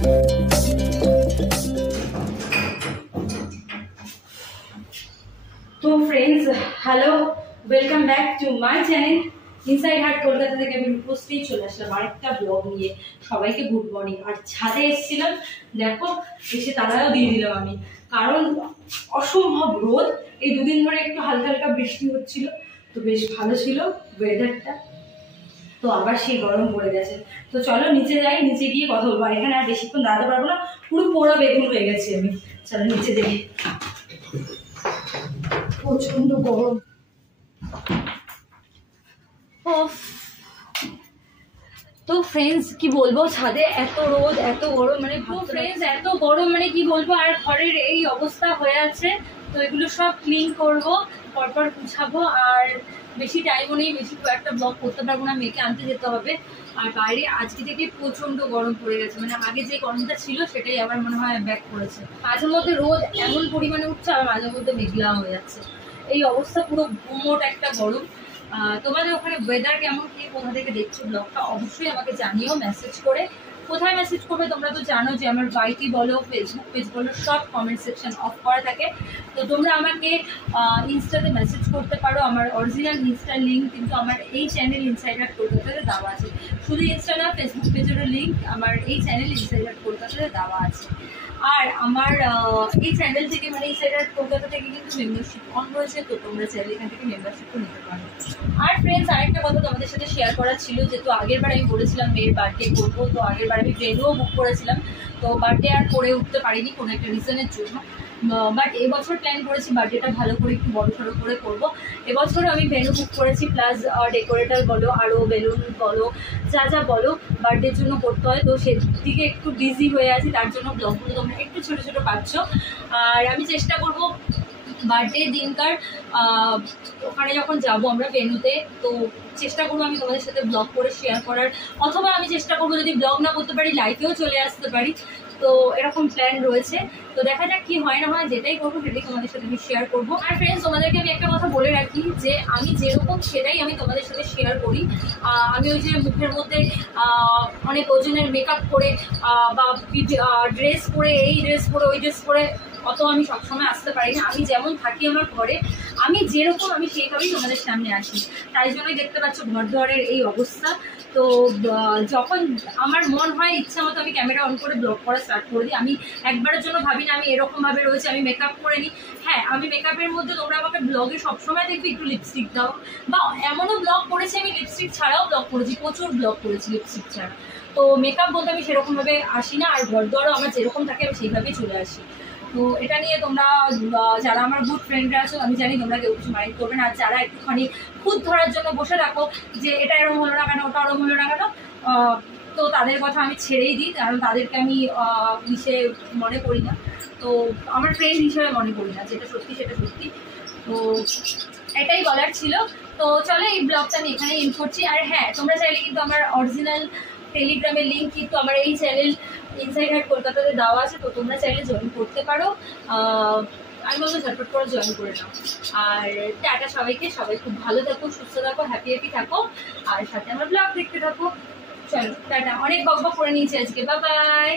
তো friends, hello, welcome back to my channel inside heart Kolkata থেকে। আমি উপস্থিত চলে আসলাম আরেকটা ব্লগ নিয়ে। সবাইকে গুড মর্নিং। আর ছাদে এসেছিলাম, দেখো এসে তারাও দিয়ে দিলাম আমি, কারণ অসম্ভব রোদ। এই দুদিন ধরে একটু হালকা হালকা বৃষ্টি হচ্ছিল, তো বেশ ভালো ছিল ওয়েদারটা, তো আবার সেই গরম পড়ে গেছে। তো চলো নিচে যাই, নিচে গিয়ে কথা বলবো। এখানে আর বেশিক্ষণ দাঁড়াতে পারবো না, পুরো পোড়া বেগুন হয়ে গেছে আমি। চলো নিচে যাই, প্রচন্ড গরম। তো ফ্রেন্ডস কি বলবো, ছাদে এত রোদ এত গরম, মানে ফ্রেন্ডস এত গরম মানে কি বলবো। আর ঘরের এই অবস্থা হয়ে আছে, তো এগুলো সব ক্লিন করব, পরপর গুছাবো। আর বেশি টাইমও নেই, বেশি একটা ব্লগ করতে পারবো না, মেয়েকে আনতে যেতে হবে। আর বাইরে আজকে থেকে প্রচন্ড গরম পড়ে গেছে, মানে আগে যে গরমটা ছিল সেটাই আবার মনে হয় ব্যাক করেছে। মাঝে মধ্যে রোদ এমন পরিমাণে উঠছে, আর মাঝে মধ্যে মেঘলা হয়ে যাচ্ছে। এই অবস্থা পুরো গুমোট একটা গরম। তোমাদের ওখানে ওয়েদার কেমন, কি কোথা থেকে দেখছো ব্লগটা অবশ্যই আমাকে জানিও মেসেজ করে। কোথায় মেসেজ করবে তোমরা তো জানো যে আমার বাইটি বলো, ফেসবুক পেজ বলো, সব কমেন্ট সেকশন অফ করা থাকে। তো তোমরা আমাকে ইনস্টাতে মেসেজ করতে পারো। আমার অরিজিনাল ইনস্টার লিঙ্ক কিন্তু আমার এই চ্যানেল ইনসাইড হার্ট কলকাতাতে দেওয়া আছে। শুধু ইনস্টা না, ফেসবুক পেজেরও লিঙ্ক আমার এই চ্যানেল ইনসাইড হার্ট কলকাতাতে দেওয়া আছে। আর আমার এই চ্যানেল থেকে, মানে ইনসাইড হার্ট কলকাতা থেকে কিন্তু মেম্বারশিপ অন রয়েছে, তো তোমরা চাইলে এখান থেকে মেম্বারশিপও নিতে পারো। আর ফ্রেন্ডস, আরেকটা কথা তোমাদের সাথে শেয়ার করার ছিল, যেহেতু আগের বার আমি বলেছিলাম মেয়ের বার্থডে করবো, তো আগের বার আমি ভেন্যুও বুক করেছিলাম, তো বার্থডে আর করে উঠতে পারিনি কোনো একটা রিজনের জন্য। বাট এবছর প্ল্যান করেছি বার্থডেটা ভালো করে একটু বড়সড় করে করবো। এবছর আমি ভেন্যু বুক করেছি, প্লাস ডেকোরেটর বলো, আরও বেলুন বলো, যা যা বলো বার্থডের জন্য করতে হয়, তো সেদিকে একটু বিজি হয়ে আছি। তার জন্য ব্লগগুলো তোমরা একটু ছোটো ছোটো পাচ্ছ। আর আমি চেষ্টা করবো বার্থডে দিনকার ওখানে যখন যাবো আমরা ভেন্যুতে, তো চেষ্টা করবো আমি তোমাদের সাথে ব্লগ করে শেয়ার করার, অথবা আমি চেষ্টা করবো যদি ব্লগ না করতে পারি লাইভেও চলে আসতে পারি। তো এরকম প্ল্যান রয়েছে, তো দেখা যাক কি হয় না হয়। যেটাই করবো সেটাই তোমাদের সাথে আমি শেয়ার করবো। আর ফ্রেন্ডস, তোমাদেরকে আমি একটা কথা বলে রাখি, যে আমি যেরকম সেটাই আমি তোমাদের সাথে শেয়ার করি। আমি ওই যে মুখের মধ্যে অনেক ওজনের মেকআপ করে বা ড্রেস পরে, এই ড্রেস পরে ওই ড্রেস পরে অত আমি সবসময় আসতে পারি না। আমি যেমন থাকি আমার ঘরে, আমি যেরকম আমি সেইভাবেই তোমাদের সামনে আসি। তাই জন্যই দেখতে পাচ্ছ ঘর দুয়ারের এই অবস্থা। তো যখন আমার মন হয় ইচ্ছা মতো আমি ক্যামেরা অন করে ব্লগ করা স্টার্ট করে দিই। আমি একবারের জন্য ভাবি না আমি এরকমভাবে রয়েছে, আমি মেকআপ করে নিই। হ্যাঁ, আমি মেকআপের মধ্যে তোমরা আমাকে ব্লগে সবসময় দেখবে একটু লিপস্টিক দাও, বা এমনও ব্লগ করেছি আমি লিপস্টিক ছাড়াও ব্লগ করেছি, প্রচুর ব্লগ করেছি লিপস্টিক ছাড়া। তো মেকআপ বলতে আমি সেরকমভাবে আসি না, আর ঘর দুয়ারও আমার যেরকম থাকে আমি সেইভাবেই চলে আসি। তো এটা নিয়ে তোমরা যারা আমার গুড ফ্রেন্ডরা আছো, আমি জানি তোমরা কেউ কিছু মাইন্ড করবে না। আর যারা একটুখানি খুদ ধরার জন্য বসে রাখো যে এটা এরকম হলো না কেন, ওটা ওরকম হলো না কেন, তো তাদের কথা আমি ছেড়েই দিই, কারণ তাদেরকে আমি মিশে মনে করি না। তো আমার ফ্রেন্ড হিসেবে মনে করি না, যেটা সত্যি সেটা সত্যি। তো এটাই বলার ছিল। তো চলো এই ব্লগটা আমি এখানে এন্ড করছি। আর হ্যাঁ, তোমরা চাইলে কিন্তু আমার অরিজিনাল টেলিগ্রামের লিঙ্ক কিন্তু আমার এই চ্যানেল ইনসাইড হার্ট কলকাতাতে দেওয়া আছে, তো তোমরা চাইলে জয়েন করতে পারো। আমি বলবো ঝটপট করে জয়েন করে নাও। আর টাটা সবাইকে, সবাই খুব ভালো থাকো, সুস্থ থাকো, হ্যাপি থাকো, আর সাথে আমার ব্লগ দেখতে থাকো। চলো টাটা, অনেক বকবক করে নিয়েছি আজকে, বাই বাই।